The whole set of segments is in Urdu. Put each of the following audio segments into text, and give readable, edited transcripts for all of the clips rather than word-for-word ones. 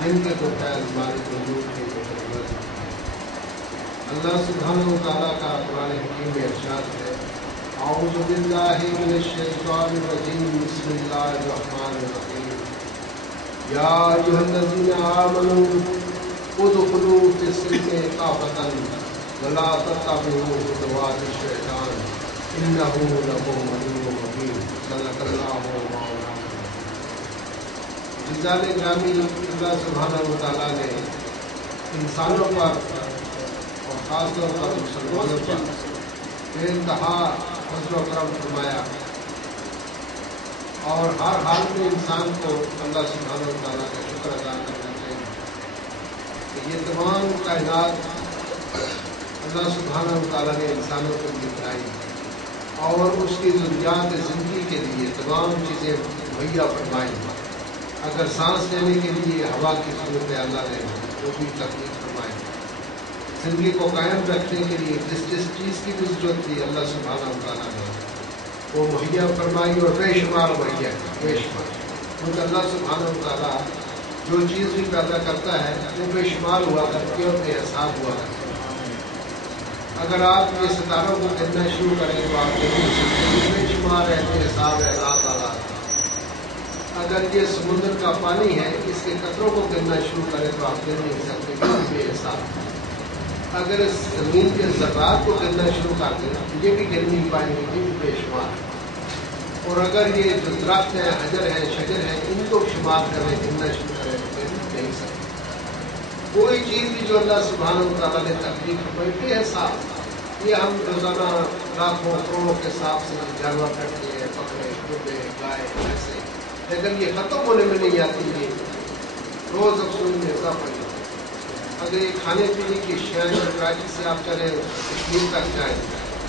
جن کے تو فیض مالک وجود کے تو خدمت۔ اللہ سبحانہ و تعالیٰ کا قرآن حکیم میں ارشاد ہے، اعوذ باللہ من الشیطان الرجیم، بسم اللہ الرحمن الرحیم، یا ایھا الذین آمنوا ادخلوا فی السلم کافۃ ولا تتبعوا خطوات الشیطان انہ لکم عدو مبین۔ صدق اللہ مولانا۔ عزیزان گرامی، اللہ سبحانہ و تعالیٰ نے انسانوں پر اور خاص طور پر مسلمانوں پر بے انتہا فضل و کرم فرمایا، اور ہر حال میں انسان کو اللہ سبحانہ و تعالیٰ کا شکر ادا کرنا چاہیے کہ یہ تمام کائنات اللہ سبحانہ و تعالیٰ نے انسانوں کو لیے بنائی اور اس کی ضروریات زندگی کے لیے تمام چیزیں مہیا فرمائی۔ اگر سانس لینے کے لیے ہوا کی ضرورت ہے، اللہ نے وہ بھی تخلیق فرمائی۔ زندگی کو قائم رکھنے کے لیے جس چیز کی بھی ضرورت تھی، اللہ سبحانہ و تعالیٰ نے وہ مہیا فرمائی، اور بے شمار مہیا ہے، بے شمار۔ کیونکہ اللہ سبحانہ و تعالیٰ جو چیز بھی پیدا کرتا ہے وہ بے شمار ہوا کرتی ہے اور بے حساب ہوا کرتی ہے۔ اگر آپ یہ ستاروں کو گننا شروع کریں تو آپ دیکھ سکتے ہیں بے شمار ہے، بے حساب ہے اللہ تعالیٰ۔ اگر یہ سمندر کا پانی ہے، اس کے قطروں کو گننا شروع کریں تو آپ گر نہیں سکتے، یہ بے حساب۔ اگر اس زمین کے ذرات کو گننا شروع کر دیں یہ بھی گر نہیں پائیں گے، یہ بھی بے شمار ہے۔ اور اگر یہ جو درخت ہیں، حجر ہیں، شجر ہیں، ان کو شمار کریں، گننا شروع کریں تو گر نہیں سکتے۔ کوئی چیز بھی جو اللہ سبحانہ و تعالیٰ نے تخلیق فرمائی بے حساب، یہ ہم روزانہ لاکھوں کروڑوں کے حساب سے جانور کرتے ہیں، بکرے، گھوڑے، گائے، ایسے، لیکن یہ ختم ہونے میں نہیں آتی، یہ روز افزون میں اضافہ ہوتا ہے۔ اگر یہ کھانے پینے کی شہر کراچی سے آپ چلیں کشمیر تک جائیں،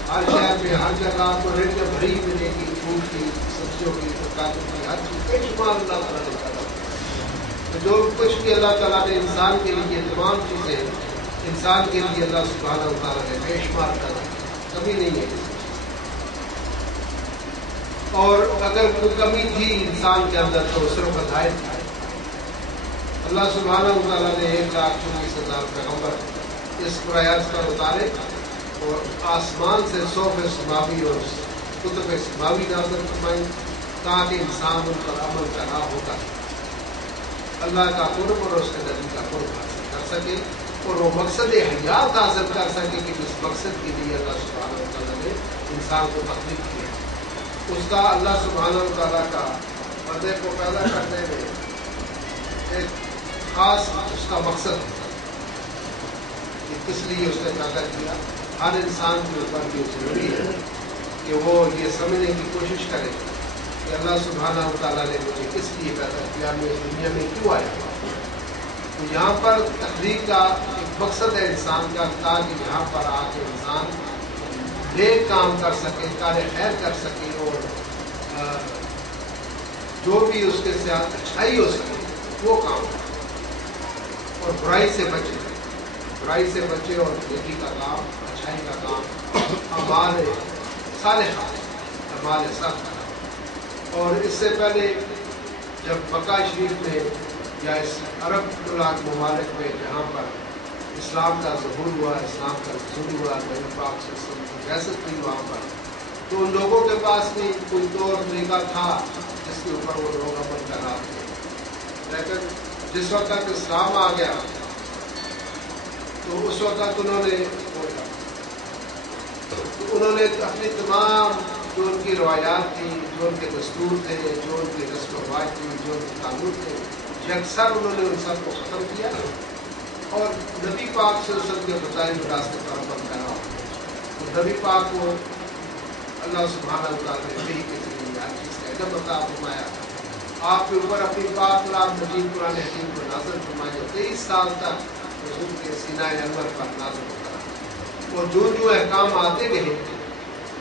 ہر شہر میں ہر جگہ آپ کو ریڑھیاں بھری ملے گی، فروٹ کی، سبزیوں کی، ترکاریوں کی، ہر چیز بے شمار اللہ تعالیٰ نے پیدا کیا۔ جو کچھ بھی اللہ تعالیٰ نے انسان کے لیے، تمام چیزیں انسان کے لیے اللہ سبحانہ و تعالیٰ نے بے شمار پیدا کی، کمی نہیں ہے۔ اور اگر کوئی کمی تھی انسان کے اندر تو صرف ہدایت ہے۔ اللہ سبحانہ و تعالیٰ نے 1,24,000 پیغمبر اس قرآن کا اتارے اور آسمان سے صحف سماوی اور کتب سماوی نازل فرمائی تاکہ انسان ان پر عمل کرنا ہوگا، اللہ کا قرب اور اس کے نبی کا قرب حاصل کر سکے، اور وہ مقصد حیات حاصل کر سکے کہ جس مقصد کے لیے اللہ سبحانہ و تعالیٰ نے انسان کو تخلیق کیا۔ اس کا اللہ سبحانہ و تعالیٰ کا بندے کو پیدا کرنے میں ایک خاص اس کا مقصد ہے کہ کس لیے اس نے پیدا کیا۔ ہر انسان کے اوپر یہ ضروری ہے کہ وہ یہ سمجھنے کی کوشش کرے کہ اللہ سبحانہ و تعالیٰ نے مجھے کس لیے پیدا کیا، میں اس دنیا میں کیوں آیا ہوں۔ تو یہاں پر تخلیق کا ایک مقصد ہے انسان کا، تاکہ یہاں پر آ کے انسان نیک کام کر سکے، کار خیر کر سکے، اور جو بھی اس کے ساتھ اچھائی ہو سکے وہ کام کرے، اور برائی سے بچے اور نیکی کا کام، اچھائی کا کام، اعمال صالحہ، اعمال صالحہ۔ اور اس سے پہلے جب مکہ شریف میں یا اس عرب ممالک میں جہاں پر اسلام کا ظہور ہوا، اسلام کا ظہور ہوا، نبی پاک صلی اللہ علیہ وسلم کی بعثت ہوئی وہاں پر، تو ان لوگوں کے پاس بھی کوئی طور طریقہ تھا جس کے اوپر وہ لوگ عمل کر رہے تھے، لیکن جس وقت اسلام آ گیا تو اس وقت انہوں نے اپنی تمام جو ان کی روایات تھیں، جو ان کے دستور تھے، جو ان کی رسم و رواج تھی، جو ان کے قانون تھے، یکسر انہوں نے ان سب کو ختم کیا اور نبی پاک صلی اللہ علیہ وسلم کے بتائے ہوئے راستے پر عمل کرنا ہوتا۔ نبی پاک کو اللہ سبحانہ و تعالیٰ نے وحی کے ذریعے ہر چیز کا علم عطا فرمایا، آپ کے اوپر اپنی پاک کلام مجید قرآن حکیم کو نازل فرمایا، 23 سال تک حضور کے سینہ انور پر نازل ہوتا رہا، اور جو جو احکام آتے گئے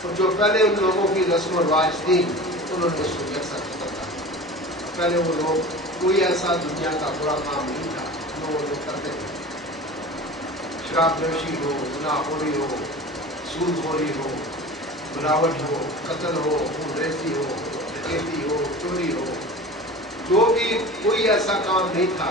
اور جو پہلے ان لوگوں کی رسم و رواج تھی انہوں نے اس کو یکسر ختم کر دیا۔ پہلے وہ لوگ کوئی ایسا دنیا کا برا کام نہیں تھا جو وہ لوگ کرتے تھے، شراب نوشی ہو، گناہ خوری ہو، سود خوری ہو، ملاوٹ ہو، قتل ہو، خون ریزی ہو، ڈکیتی ہو، چوری ہو، جو بھی کوئی ایسا کام نہیں تھا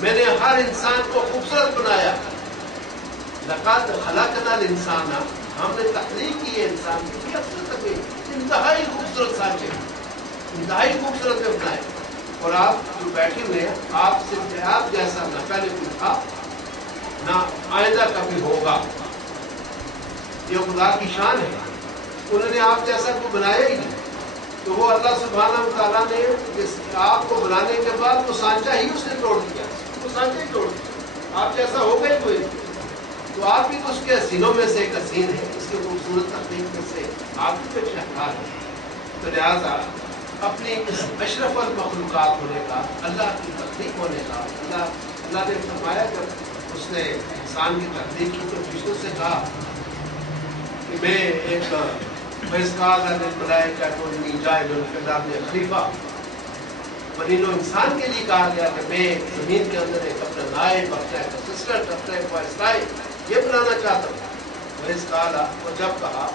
میں نے ہر انسان کو خوبصورت بنایا. لقد خلقنا الانسان، ہم نے تخلیق کی ہے انسان کی انتہائی خوبصورت سانچے، انتہائی خوبصورت میں بنائے. اور آپ جو بیٹھے ہوئے ہیں، آپ صرف آپ جیسا نہ پہلے کوئی تھا نہ آئندہ کبھی ہوگا. یہ خدا کی شان ہے. انہوں نے آپ جیسا کو بنایا ہی نہیں. تو وہ اللہ سبحانہ و تعالیٰ نے آپ کو بنانے کے بعد وہ سانچہ ہی اس نے توڑ دیا، وہ سانچہ ہی توڑ دیا. آپ جیسا ہوگا ہی کوئی. تو آپ بھی تو اس کے حسینوں میں سے ایک حسین ہے، اس کے خوبصورت تخلیق میں سے آپ بھی ایک شاہکار ہے. تو لہٰذا اپنی اس اشرف المخلوقات ہونے کا، اللہ کی تخلیق ہونے کا، اللہ نے فرمایا جب اس نے انسان کی تخلیق کی تو فرشتوں سے کہا کہ میں ایک خلیفہ بنی نوع انسان کے لیے کہا گیا کہ میں زمین کے اندر ایک اپنا نائب، اپنا ایک اسسٹنٹ، اپنا ایک وائسرائے یہ بنانا چاہتا ہوں. میں اس کہا وہ جب کہا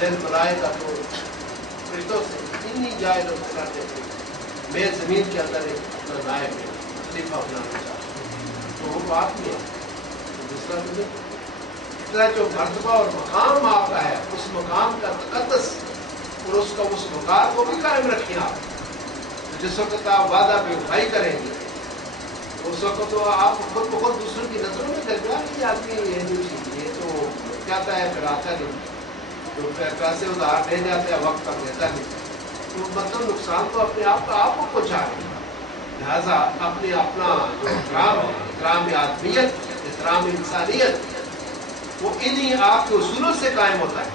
دل بلائے گا تو فرشتوں سے اتنی جائے میں زمین کے اندر ایک اپنا نائب خلیفہ بنانا چاہتا ہوں. تو وہ بات نہیں ہے. دوسرا جو مرتبہ اور مقام آپ کا ہے، اس مقام کا تقدس اور اس کا اس وقار کو بھی قائم رکھیں. آپ جس وقت آپ وعدہ بے وفائی کریں گے اس وقت تو آپ خود بخود دوسروں کی نظروں میں درمیان یہ آدمی یہ تو کہتا ہے پھر آتا نہیں، تو پیسے ادھار لے جاتے ہیں وقت پر دیتا نہیں. تو مطلب نقصان تو اپنے آپ کا آپ کو پہنچا رہے ہیں. لہٰذا اپنے اپنا جو احترام ہے، احترام آدمیت، احترام انسانیت، وہ انہی آپ کے اصولوں سے قائم ہوتا ہے.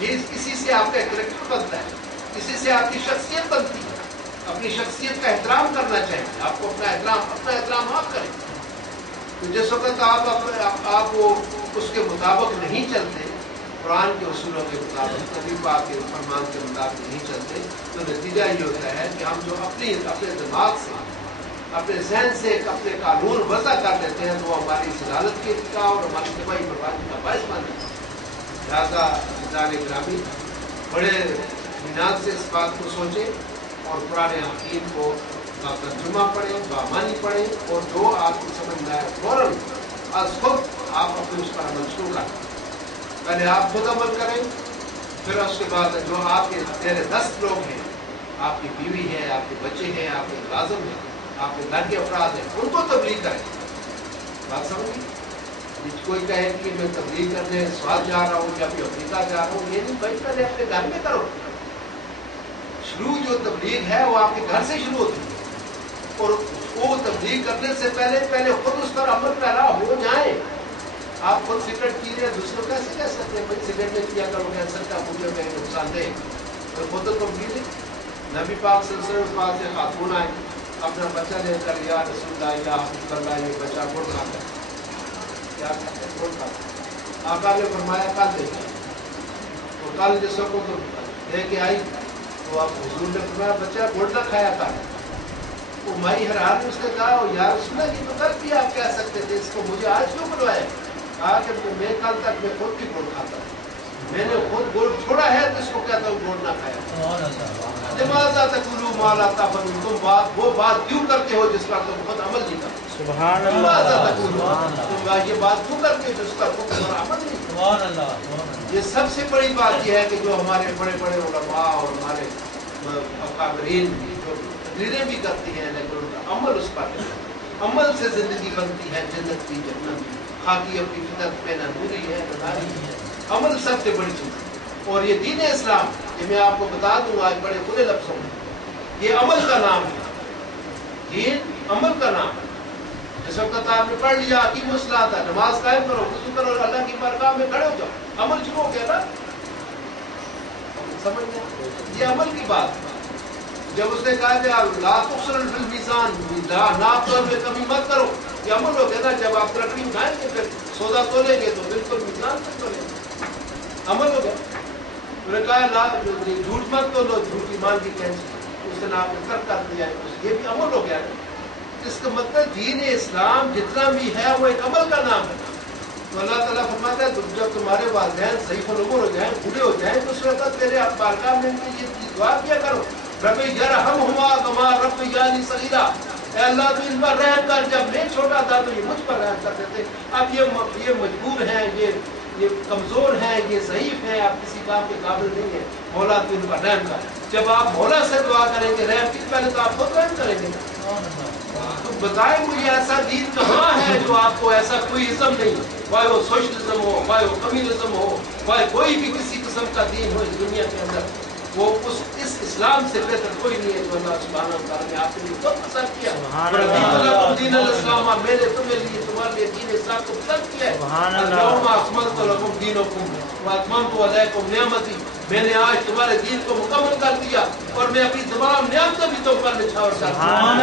یہ اسی سے آپ کا کریکٹر بنتا ہے، اسی سے آپ کی شخصیت بنتی ہے. اپنی شخصیت کا احترام کرنا چاہیے. آپ کو اپنا احترام آپ کریں. تو جس وقت آپ وہ اس کے مطابق نہیں چلتے، قرآن کے اصولوں کے مطابق، نبی پاک کے فرمان کے مطابق نہیں چلتے، تو نتیجہ یہ ہوتا ہے کہ ہم جو اپنے دماغ سے، اپنے ذہن سے اپنے قانون وضع کر دیتے ہیں تو وہ ہماری ضلالت کی کا اور ہماری طبعی بربادی کا باعث بن جاتا ہے. لہٰذا عزیزان گرامی بڑے اطمینان سے اس بات کو سوچیں اور قرآن حکیم کو ترجمہ پڑھیں، بامانی پڑھیں، اور جو آپ کو سمجھ میں آئے فوراً از خود آپ اپنے اس پر عمل شروع کریں. پہلے آپ خود عمل کریں، پھر اس کے بعد جو آپ کے زیر دست لوگ ہیں، آپ کی بیوی ہے، آپ کے بچے ہیں، آپ کے ملازم ہیں، آپ کے گھر کے افراد ہیں، ان کو تبلیغ کریں. بات سمجھیں؟ کوئی کہے کہ میں تبلیغ کرنے سواد جا رہا ہوں یا پھر افریقہ جا رہا ہوں، یہ نہیں بھائی، پہلے اپنے گھر میں کرو. شروع جو تبلیغ ہے وہ آپ کے گھر سے شروع ہوتی ہے، اور وہ تبلیغ کرنے سے پہلے خود اس پر عمل پیرا ہو جائیں. آپ خود سگریٹ پی رہے ہیں، دوسروں کیسے کہہ سکتے ہیں بھائی سگریٹ میں کیا کرو کینسر کا مجھے کہیں نقصان دے، اور خود تو تبلیغ ہے. نبی پاک صلی اللہ علیہ وسلم پاس سے خاتون آئے، اپنا بچہ لے کر یا رسول اللہ یا حفظ اللہ یہ بچہ گڑ کھاتا ہے، کیا کھاتا ہے؟ گڑ کھاتا ہے. آقا نے فرمایا کل دے گا. تو کل جس کو تو لے کے آئی تو آپ حضور نے فرمایا بچہ گڑ نہ کھایا تھا. وہ مائی حیران نے اس نے کہا یا رسول اللہ یہ تو کل بھی آپ کہہ سکتے تھے، اس کو مجھے آج کیوں بلوایا؟ کہا کہ میں کل تک میں خود بھی گڑ کھاتا ہوں، میں نے خود گڑ چھوڑا ہے تو اس کو کہتا ہوں گڑ نہ کھایا. لماذا تقولون ما لا تفعلون، تم وہ بات کیوں کرتے ہو جس پر تم خود عمل نہیں کرتے. سبحان اللہ. تم یہ بات کیوں کرتے ہو جس پر خود تمہارا عمل نہیں کرتے. سبحان اللہ. یہ سب سے بڑی بات یہ ہے کہ جو ہمارے بڑے بڑے علماء اور ہمارے اکابرین جو تقریریں بھی کرتی ہیں لیکن ان کا عمل اس پر ہے. عمل سے زندگی بنتی ہے جنت کی، جنت خاکی اپنی فطرت میں نہ نوری ہے نہ ناری ہے. عمل سب سے بڑی چیز ہے. اور یہ دین اسلام، یہ میں آپ کو بتا دوں آج بڑے کھلے لفظوں میں، یہ عمل کا نام ہے. دین عمل کا نام ہے. جس وقت آپ نے پڑھ لیا حکیم الصلاۃ تھا، نماز قائم کرو، وضو کرو اور اللہ کی بارگاہ میں کھڑے ہو جاؤ، عمل شروع ہو گیا نا. سمجھ گیا؟ یہ عمل کی بات ہے. جب اس نے کہا کہ لا تخسر فی المیزان، ناپ تول میں کمی مت کرو، یہ عمل ہو گیا نا. جب آپ ترقی اٹھائیں گے پھر سودا تولیں گے تو بالکل میزان سے تولیں گے، عمل ہو گیا. انہوں نے کہا جھوٹ مت تو لو، جھوٹ ایمان کی کینچی، اس نے آپ نے ترک کر دیا، یہ بھی عمل ہو گیا. اس کا مطلب دین اسلام جتنا بھی ہے وہ ایک عمل کا نام ہے. تو اللہ تعالیٰ فرماتا ہے جب تمہارے والدین ضعیف العمر ہو جائیں، بوڑھے ہو جائیں، تو اس وقت میرے بارگاہ میں یہ دعا کیا کرو، رب یرحمہما کما ربیانی صغیرا، اے اللہ تو ان پر رحم کر، جب میں چھوٹا تھا تو یہ مجھ پر رحم کرتے تھے، اب یہ مجبور ہیں، یہ کمزور ہیں، یہ ضعیف ہیں، آپ کسی کام کے قابل نہیں ہیں، مولا تو ان پر رحم کر۔ جب آپ مولا سے دعا کریں گے رحم کی، پہلے تو آپ خود رحم کریں گے۔ تو بتائیں مجھے ایسا دین کہاں ہے جو آپ کو ایسا کوئی ازم نہیں، چاہے وہ سوشلزم ہو، چاہے وہ کمیونزم ہو، چاہے کوئی بھی کسی قسم کا دین ہو اس دنیا کے اندر، وہ اس اسلام سے بہتر کوئی نہیں ہے جو اللہ سبحانہ و تعالیٰ نے آپ کے لیے بہت پسند کیا۔ اور دین الاسلام، میں نے تمہیں لیے تمہارے لیے دین اسلام کو پسند کیا ہے۔ اليوم اکملت لکم دینکم واتممت علیکم نعمتی، میں نے آج تمہارے دین کو مکمل کر دیا اور میں اپنی تمام نعمتیں بھی تم پر نچھاور کرتا ہوں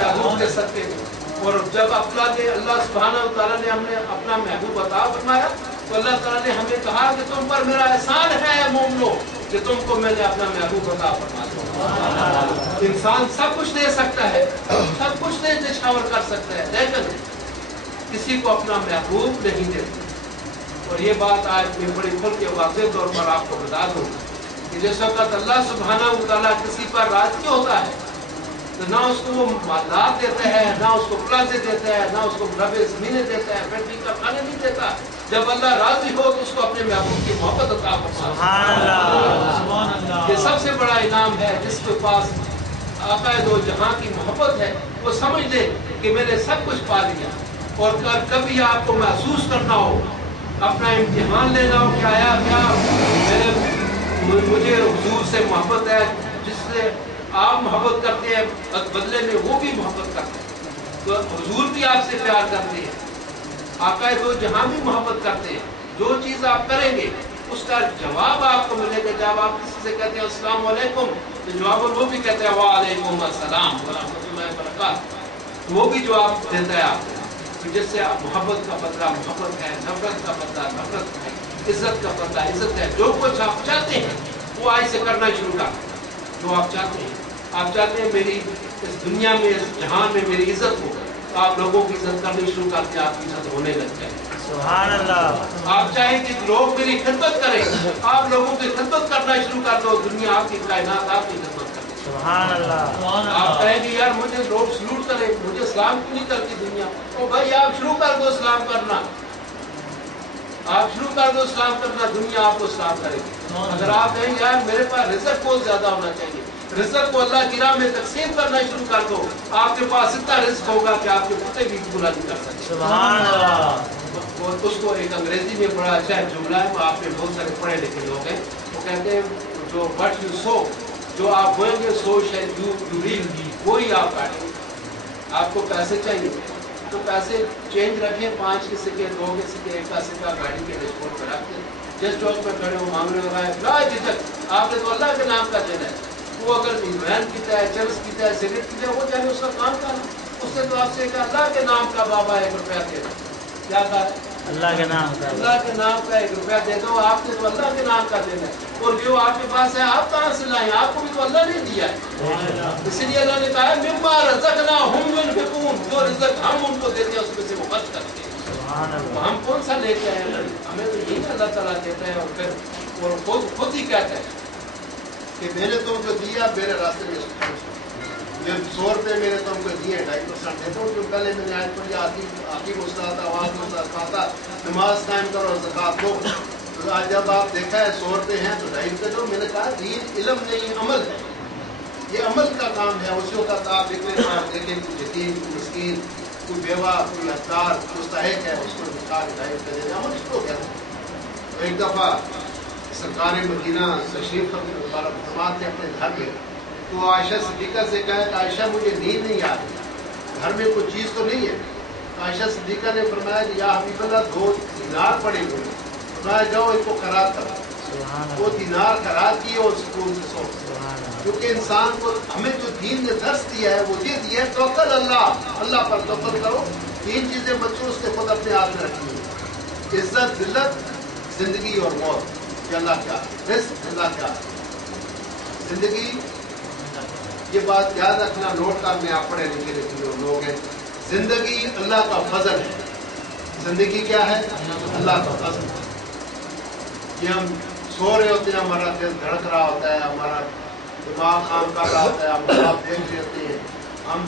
محبوب کے صدقے میں۔ اور جب اللہ سبحانہ و تعالیٰ نے ہم نے اپنا محبوب عطا فرمایا تو اللہ تعالیٰ نے ہمیں کہا کہ تم پر میرا احسان ہے مومنو کہ تم کو میں نے اپنا محبوب عطا فرما دیا۔ انسان سب کچھ دے سکتا ہے، سب کچھ دے نچھاور کر سکتا ہے، لیکن کسی کو اپنا محبوب نہیں دیتا۔ اور یہ بات آج میں بڑی کھل کے واضح طور پر آپ کو بتا دوں کہ جس وقت اللہ سبحانہ و تعالیٰ کسی پر راضی ہوتا ہے تو نہ اس کو وہ مالدار دیتا ہے، نہ اس کو پلازے دیتا ہے، نہ اس کو ربے زمینیں دیتا ہے، فیکٹری کا کھانے نہیں دیتا۔ جب اللہ راضی ہو تو اس کو اپنے محبوب کی محبت عطا فرماتا ہے۔ یہ سب سے بڑا انعام ہے جس کے پاس آقا دو جہاں کی محبت ہے، وہ سمجھ لے کہ میں نے سب کچھ پا لیا۔ اور کبھی آپ کو محسوس کرنا ہو، اپنا امتحان لینا ہو کہ آیا کیا مجھے حضور سے محبت ہے، جس سے آپ محبت کرتے ہیں بدلے میں وہ بھی محبت کرتے ہیں، تو حضور بھی آپ سے پیار کرتے ہیں، آقا دو جہاں بھی محبت کرتے ہیں۔ جو چیز آپ کریں گے اس کا جواب آپ کو ملے گا۔ جب آپ کسی سے کہتے ہیں السلام علیکم تو جواب وہ بھی کہتے ہیں وعلیکم السلام ورحمۃ اللہ وبرکاتہ، وہ بھی جواب دیتا ہے آپ کو، جس سے آپ محبت کا بدلہ محبت ہے، نفرت کا بدلہ نفرت ہے، عزت کا بدلہ عزت ہے۔ جو کچھ آپ چاہتے ہیں وہ آج سے کرنا شروع کر، جو آپ چاہتے ہیں۔ آپ چاہتے ہیں میری اس دنیا میں اس جہان میں میری عزت ہو، تو آپ لوگوں کی عزت کرنی شروع کر کے آپ کی عزت ہونے لگ جائے۔ سبحان اللہ۔ آپ چاہیں کہ لوگ میری خدمت کریں، آپ لوگوں کی خدمت کرنا شروع کر دو، دنیا آپ کی کائنات آپ کی خدمت کرے۔ سبحان اللہ۔ آپ کہیں گے یار مجھے لوگ سلوٹ کریں، مجھے سلام کیوں نہیں کرتی دنیا؟ او بھائی آپ شروع کر دو سلام کرنا، آپ شروع کر دو سلام کرنا، دنیا آپ کو سلام کرے گی۔ اگر آپ کہیں یار میرے پاس رزق بہت زیادہ ہونا چاہیے، رزق کو اللہ کی راہ میں تقسیم کرنا شروع کر دو، آپ کے پاس اتنا رزق ہوگا کہ آپ کے کتے بھی پورا نہیں کر سکتے۔ سبحان اللہ۔ اس کو ایک انگریزی میں بڑا اچھا جملہ ہے، وہ آپ کے بہت سارے پڑھے لکھے لوگ ہیں، وہ کہتے ہیں جو وٹ یو سو، جو آپ بوئیں گے سو شیل یو ریپ، وہی آپ کاٹیں گے۔ آپ کو پیسے چاہیے تو پیسے چینج رکھیں، 5 کے سکے، 2 کے سکے، 1 کا سکہ گاڑی کے ڈیش بورڈ پہ رکھ دیں، جس چوک پہ کھڑے ہو مانگنے لگا ہے لا جھجک، آپ نے تو اللہ کے نام کا دینا ہے۔ وہ اگر ایندھن پیتا ہے، چرس پیتا ہے، سگریٹ پیتا ہے، وہ چاہے اس کا کام کرنا، اس نے تو آپ سے کہا اللہ کے نام کا بابا 1 روپیہ دے دو، کیا کہا ہے؟ اللہ کے نام کا، اللہ کے نام کا 1 روپیہ دے دو، آپ نے تو اللہ کے نام کا دینا ہے، اور جو آپ کے پاس ہے آپ کہاں سے لائیں؟ آپ کو بھی تو اللہ نے دیا ہے۔ اس لیے اللہ نے کہا ہے مما رزقناہم ينفقون، جو رزق ہم ان کو دیتے ہیں اس میں سے وہ خرچ کرتے ہیں۔ تو ہم کون سا لے کے آئے ہیں؟ ہمیں تو یہی اللہ تعالیٰ دیتا ہے، اور پھر خود ہی کہتا ہے کہ میں نے تم کو دیا میرے راستے میں یہ 100 روپے میں نے تم کو دیے، 2.5% دیتا ہوں۔ جو پہلے میں نے آج پڑھی عقیم استاد آواز استاد نماز قائم کرو زکات دو، تو آج جب آپ دیکھا ہے 100 روپے ہیں تو 2.5 روپے دو۔ میں نے کہا دین علم نہیں عمل ہے، یہ عمل کا کام ہے۔ اسی وقت آپ دیکھیں کوئی یتیم، کوئی مسکین، کوئی بیوہ، کوئی حقدار مستحق ہے، اس کو نکال 2.5 روپے دینا عمل اس کو کہتے ہیں۔ ایک دفعہ سرکار مدینہ تشریف فرما تھے اپنے گھر میں، تو عائشہ صدیقہ سے کہا کہ عائشہ مجھے نیند نہیں آ رہی، گھر میں کوئی چیز تو نہیں ہے؟ عائشہ صدیقہ نے فرمایا کہ یا حبیب اللہ 2 دینار پڑے ہوئے، فرمایا جاؤ ان کو قرار کرو۔ وہ دینار قرار کیے اور سکون سے سو، کیونکہ انسان کو ہمیں جو دین نے درس دیا ہے وہ یہ دیا ہے توکل اللہ پر توکل کرو۔ 3 چیزیں بچوں اس نے خود اپنے ہاتھ میں رکھی ہیں، عزت، ذلت، زندگی اور موت۔ کہ اللہ کیا رزق، اللہ کیا زندگی، یہ بات یاد رکھنا، نوٹ کر میں آپ پڑھے لکھے لوگ ہیں۔ زندگی اللہ کا فضل ہے، زندگی کیا ہے؟ اللہ کا فضل۔ یہ ہم سو رہے ہوتے ہیں، ہمارا دل دھڑک رہا ہوتا ہے، ہمارا دماغ کام کر رہا ہوتا ہے، ہم خواب دیکھ رہے ہوتے ہیں، ہم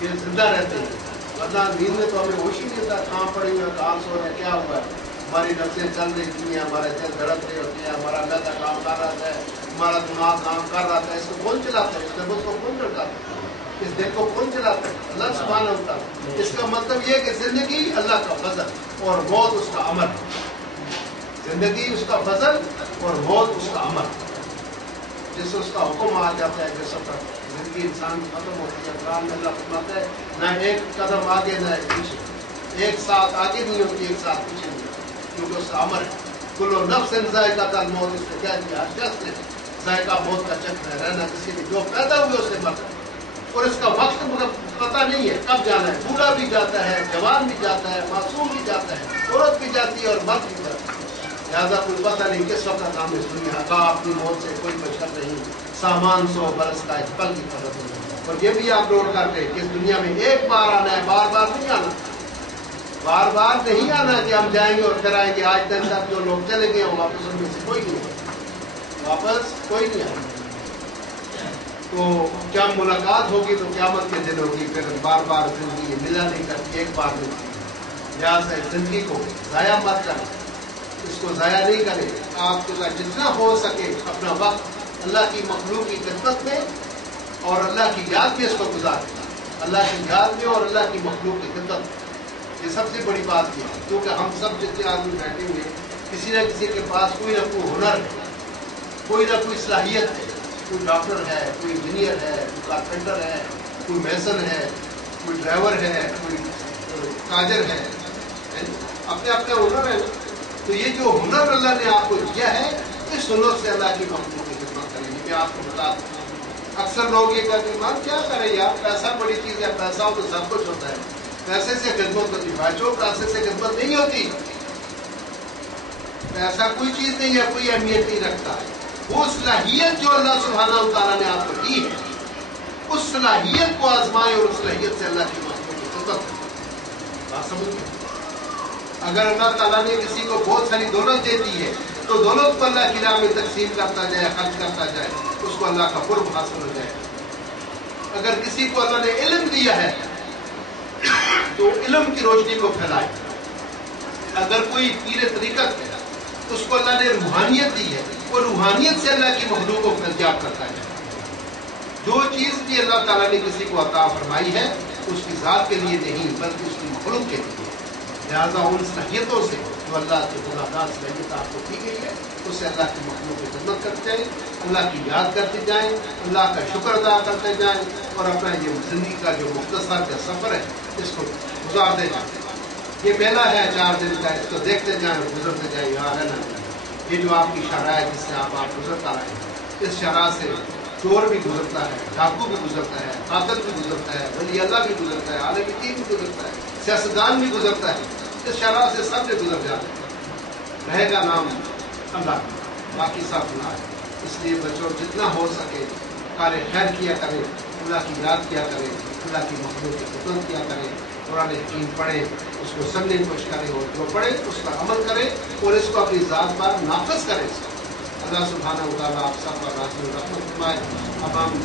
یہ زندہ رہتے ہیں، ورنہ نیند میں تو ہمیں ہوش ہی نہیں ہوتا، کہاں پڑی ہوئی ہے، کہاں سو رہے ہیں، کیا ہوا ہے. ہماری نفسیں چل رہی تھی ہیں، ہمارے دل دھڑک رہے ہوتے ہیں، ہمارا معدہ کام کر رہا ہے، ہمارا دماغ کام کر رہا ہے. اس کو کون چلاتا ہے؟ اس نفس کو کون چلاتا ہے؟ اس دل کو کون چلاتا ہے؟ اللہ سبحانہ و تعالیٰ. اس کا مطلب یہ ہے کہ زندگی اللہ کا فضل اور موت اس کا عمل. زندگی اس کا فضل اور موت اس کا عمل. جس اس کا حکم آ جاتا ہے جس پر زندگی انسان کی ختم ہوتی ہے. قرآن میں اللہ فرماتا ہے نہ ایک قدم آگے نہ ایک پیچھے، ایک ساتھ آگے نہیں ہوتی، ایک ساتھ پیچھے نہیں ہوتی، کیونکہ اس کا عمل ہے. کلو نفس ذائقہ الموت، اس نے کہہ دیا ہر شخص نے ذائقہ موت کا چکر ہے. رہنا کسی نے جو پیدا ہوئے اسے مرنا، اور اس کا وقت پتہ نہیں ہے کب جانا ہے. بوڑھا بھی جاتا ہے، جوان بھی جاتا ہے، معصوم بھی جاتا ہے، عورت بھی جاتی ہے اور مرد بھی جاتا ہے. لہٰذا کوئی پتہ نہیں کس وقت ہم اس دنیا کا اپنی موت سے کوئی مشکل نہیں. سامان 100 برس کا ایک پل کی طرف ہے. اور یہ بھی آپ نوٹ کرتے ہیں کہ اس دنیا میں ایک بار آنا ہے، بار بار نہیں آنا. بار بار نہیں آنا کہ ہم جائیں گے اور پھر آئیں گے. آج تک تک جو لوگ چلے گئے ہیں واپس ان میں سے کوئی نہیں آئے، واپس کوئی نہیں آئے. تو کیا ملاقات ہوگی تو قیامت کے دن ہوگی. پھر بار بار زندگی ملا نہیں کرتی، ایک بار نہیں. لہٰذا زندگی کو ضائع مت کریں، اس کو ضائع نہیں کریں. آپ کے ساتھ جتنا ہو سکے اپنا وقت اللہ کی مخلوق کی خدمت میں اور اللہ کی یاد میں اس کو گزاریں. اللہ کی یاد میں اور اللہ کی مخلوق کی خدمت میں، یہ سب سے بڑی بات ہے. کیونکہ ہم سب جتنے آدمی بیٹھے ہوئے ہیں کسی نہ کسی کے پاس کوئی نہ کوئی ہنر ہے، کوئی نہ کوئی صلاحیت ہے. کوئی ڈاکٹر ہے، کوئی انجینئر ہے، کوئی کارپینٹر ہے، کوئی میسن ہے، کوئی ڈرائیور ہے، کوئی تاجر ہے. اپنے اپنے ہنر ہے. تو یہ جو ہنر اللہ نے آپ کو دیا ہے، اس ہنر سے اللہ کی مخلوق کی خدمت کریں گے. میں آپ کو بتا دوں اکثر لوگ یہ کہتے ہیں ہم کیا کریں یار، پیسہ بڑی چیز ہے، پیسہ ہو تو سب کچھ ہوتا ہے، پیسے سے خدمت ہوتی. بھائیو پیسے سے خدمت نہیں ہوتی. پیسہ کوئی چیز نہیں ہے، کوئی اہمیت نہیں رکھتا. وہ صلاحیت جو اللہ سبحانہ و تعالیٰ نے آپ کو دی ہے، اس صلاحیت کو آزمائیں اور اس صلاحیت سے اللہ کی مخلوق کی خدمت کریں. بات سمجھ گئے؟ اگر اللہ تعالیٰ نے کسی کو بہت ساری دولت دے دی ہے تو دولت کو اللہ کی راہ میں تقسیم کرتا جائے، خرچ کرتا جائے، اس کو اللہ کا قرب حاصل ہو جائے. اگر کسی کو اللہ نے علم دیا ہے تو علم کی روشنی کو پھیلائے. اگر کوئی پیر طریقت ہے اس کو اللہ نے روحانیت دی ہے، وہ روحانیت سے اللہ کی مخلوق کو فیضیاب کرتا ہے. جو چیز بھی اللہ تعالیٰ نے کسی کو عطا فرمائی ہے اس کی ذات کے لیے نہیں بلکہ اس کی مخلوق کے لیے. لہٰذا ان صلاحیتوں سے جو اللہ کی خداوند صلاحیت آپ کو دی گئی ہے اس سے اللہ کی مخلوق کی خدمت کرتے جائیں، اللہ کی یاد کرتے جائیں، اللہ کا شکر ادا کرتے جائیں، اور اپنا یہ زندگی کا جو مختصر کا سفر ہے اس کو گزارتے جائیں. یہ میلہ ہے 4 دن کا، اس کو دیکھتے جائیں اور گزرتے جائیں. یہاں رہنا یہ جو آپ کی شرح ہے جس سے آپ گزرتا رہے ہیں، اس شرح سے چور بھی گزرتا ہے، ڈاکو بھی گزرتا ہے، قاتل بھی گزرتا ہے، ولی اللہ بھی گزرتا ہے، عالم دین بھی گزرتا ہے، سیاستدان بھی گزرتا ہے. اس شرح سے سب نے گزر جاتے ہیں. رہے گا نام اللہ، باقی سب گناہ ہے. اس لیے بچوں جتنا ہو سکے کار خیر کیا کریں، اللہ کی یاد کیا کریں، اللہ کی مخلوق کی خدمت کیا کریں، قرآن حکیم پڑھیں، اس کو سمجھنے کی کوشش کریں، اور جو پڑھیں اس پر عمل کریں اور اس کو اپنی ذات پر نافذ کریں. اللہ سبحانہ و تعالیٰ آپ سب پر رحمت فرمائے. اب ہم